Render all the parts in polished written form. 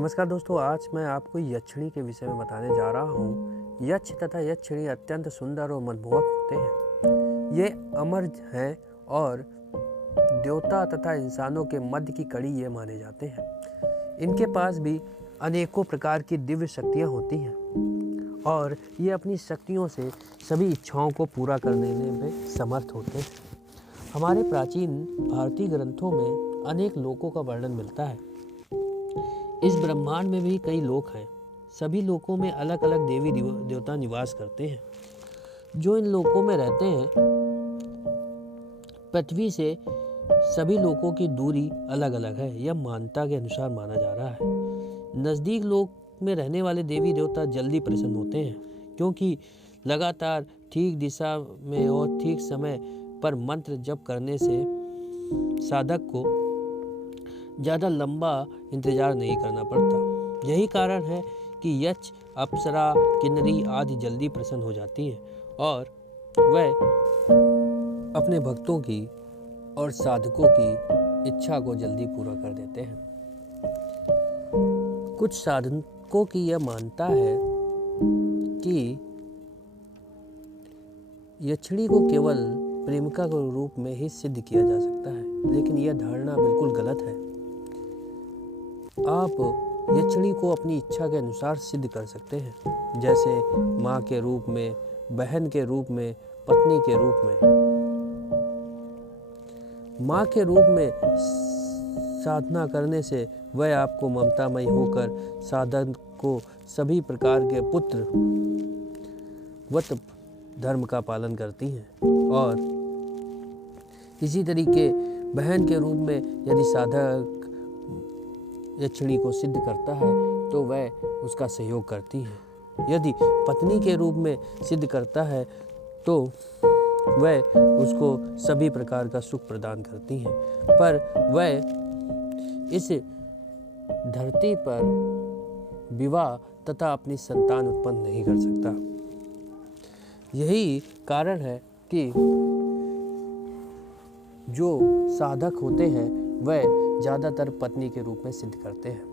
नमस्कार दोस्तों, आज मैं आपको यक्षिणी के विषय में बताने जा रहा हूँ। यक्ष तथा यक्षिणी अत्यंत सुंदर और मनमोहक होते हैं। ये अमर हैं और देवता तथा इंसानों के मध्य की कड़ी ये माने जाते हैं। इनके पास भी अनेकों प्रकार की दिव्य शक्तियाँ होती हैं और ये अपनी शक्तियों से सभी इच्छाओं को पूरा करने में समर्थ होते हैं। हमारे प्राचीन भारतीय ग्रंथों में अनेक लोकों का वर्णन मिलता है। इस ब्रह्मांड में भी कई लोक हैं। सभी लोकों में अलग अलग देवी देवता निवास करते हैं। जो इन लोकों में रहते हैं, पृथ्वी से सभी लोकों की दूरी अलग अलग है। यह मान्यता के अनुसार माना जा रहा है। नज़दीक लोक में रहने वाले देवी देवता जल्दी प्रसन्न होते हैं, क्योंकि लगातार ठीक दिशा में और ठीक समय पर मंत्र जप करने से साधक को ज़्यादा लंबा इंतजार नहीं करना पड़ता। यही कारण है कि यक्ष, अप्सरा, किन्नरी आदि जल्दी प्रसन्न हो जाती हैं और वह अपने भक्तों की और साधकों की इच्छा को जल्दी पूरा कर देते हैं। कुछ साधकों की यह मान्यता है कि यक्षिणी को केवल प्रेमिका के रूप में ही सिद्ध किया जा सकता है, लेकिन यह धारणा बिल्कुल गलत है। आप यक्षिणी को अपनी इच्छा के अनुसार सिद्ध कर सकते हैं, जैसे माँ के रूप में, बहन के रूप में, पत्नी के रूप में। माँ के रूप में साधना करने से वह आपको ममतामयी होकर साधक को सभी प्रकार के पुत्र वत धर्म का पालन करती हैं। और इसी तरीके बहन के रूप में यदि साधक यक्षिणी को सिद्ध करता है तो वह उसका सहयोग करती है। यदि पत्नी के रूप में सिद्ध करता है तो वह उसको सभी प्रकार का सुख प्रदान करती हैं, पर वह इस धरती पर विवाह तथा अपनी संतान उत्पन्न नहीं कर सकता। यही कारण है कि जो साधक होते हैं वह ज़्यादातर पत्नी के रूप में सिद्ध करते हैं।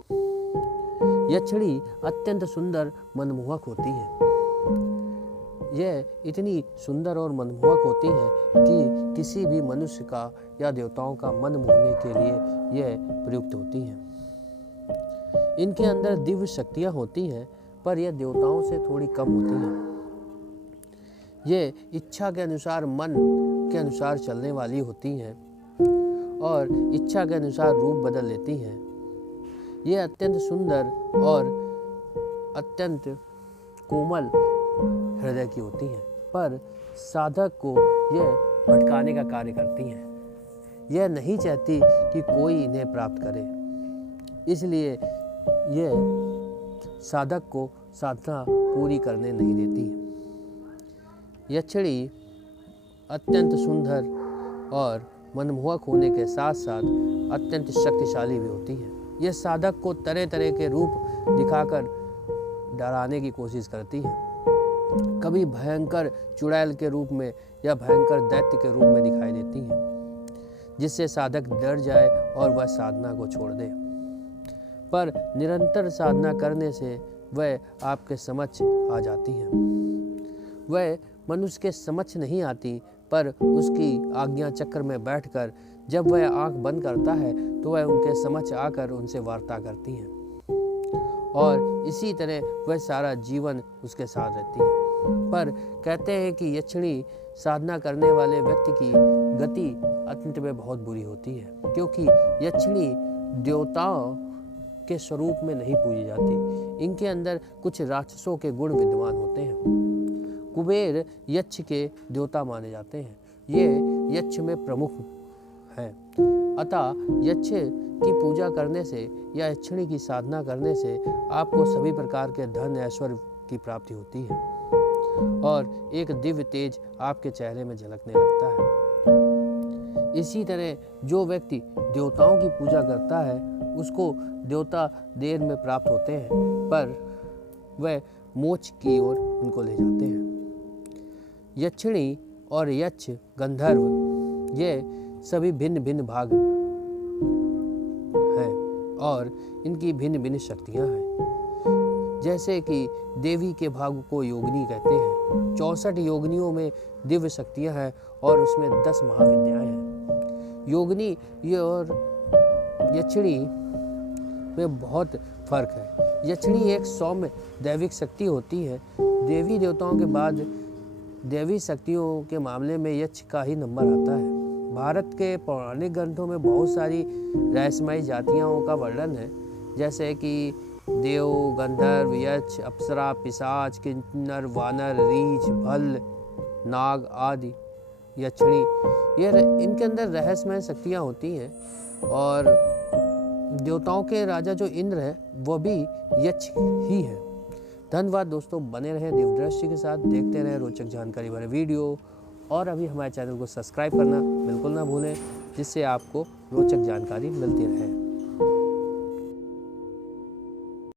यक्षिणी अत्यंत सुंदर मनमोहक होती है। यह इतनी सुंदर और मनमोहक होती है कि किसी भी मनुष्य का या देवताओं का मन मोहने के लिए यह प्रयुक्त होती हैं। इनके अंदर दिव्य शक्तियाँ होती हैं, पर यह देवताओं से थोड़ी कम होती हैं। ये इच्छा के अनुसार, मन के अनुसार चलने वाली होती हैं और इच्छा के अनुसार रूप बदल लेती हैं। ये अत्यंत सुंदर और अत्यंत कोमल हृदय की होती हैं, पर साधक को यह भटकाने का कार्य करती हैं। यह नहीं चाहती कि कोई इन्हें प्राप्त करे, इसलिए यह साधक को साधना पूरी करने नहीं देती है। यक्षिणी अत्यंत सुंदर और मनमोहक होने के साथ साथ अत्यंत शक्तिशाली भी होती है। यह साधक को तरह तरह के रूप दिखाकर डराने की कोशिश करती है। कभी भयंकर चुड़ैल के रूप में या भयंकर दैत्य के रूप में दिखाई देती है, जिससे साधक डर जाए और वह साधना को छोड़ दे। पर निरंतर साधना करने से वह आपके समक्ष आ जाती है। वह मनुष्य के समक्ष नहीं आती, पर उसकी आज्ञा चक्र में बैठकर जब वह आंख बंद करता है तो वह उनके समक्ष आकर उनसे वार्ता करती है और इसी तरह वह सारा जीवन उसके साथ रहती है। पर कहते हैं कि यक्षिणी साधना करने वाले व्यक्ति की गति अंत में बहुत बुरी होती है, क्योंकि यक्षिणी देवताओं के स्वरूप में नहीं पूजी जाती। इनके अंदर कुछ राक्षसों के गुण विद्यमान होते हैं। कुबेर यक्ष के देवता माने जाते हैं। ये यक्ष में प्रमुख हैं। अतः यक्ष की पूजा करने से या यक्षिणी की साधना करने से आपको सभी प्रकार के धन ऐश्वर्य की प्राप्ति होती है और एक दिव्य तेज आपके चेहरे में झलकने लगता है। इसी तरह जो व्यक्ति देवताओं की पूजा करता है उसको देवता देर में प्राप्त होते हैं, पर वह मोक्ष की ओर उनको ले जाते हैं। यक्षिणी और यक्ष, गंधर्व, ये सभी भिन्न भिन्न भाग हैं। और इनकी भिन्न भिन्न शक्तियाँ हैं। जैसे कि देवी के भाग को योगिनी कहते हैं। 64 योगिनियों में दिव्य शक्तियाँ हैं और उसमें 10 महाविद्याएँ हैं। योगिनी ये और यक्षिणी में बहुत फर्क है। यक्षिणी एक सौम्य दैविक शक्ति होती है। देवी देवताओं के बाद दैवी शक्तियों के मामले में यक्ष का ही नंबर आता है। भारत के पौराणिक ग्रंथों में बहुत सारी रहस्यमयी जातियों का वर्णन है, जैसे कि देव, गंधर्व, यक्ष, अप्सरा, पिशाच, किन्नर, वानर, रीछ, भल्ल, नाग आदि। यक्षिणी इनके अंदर रहस्यमय शक्तियाँ होती हैं और देवताओं के राजा जो इंद्र है वो भी यक्ष ही है। धन्यवाद दोस्तों, बने रहें दिव्यदृष्टि के साथ, देखते रहें रोचक जानकारी भरे वीडियो और अभी हमारे चैनल को सब्सक्राइब करना बिल्कुल ना भूलें, जिससे आपको रोचक जानकारी मिलती रहे।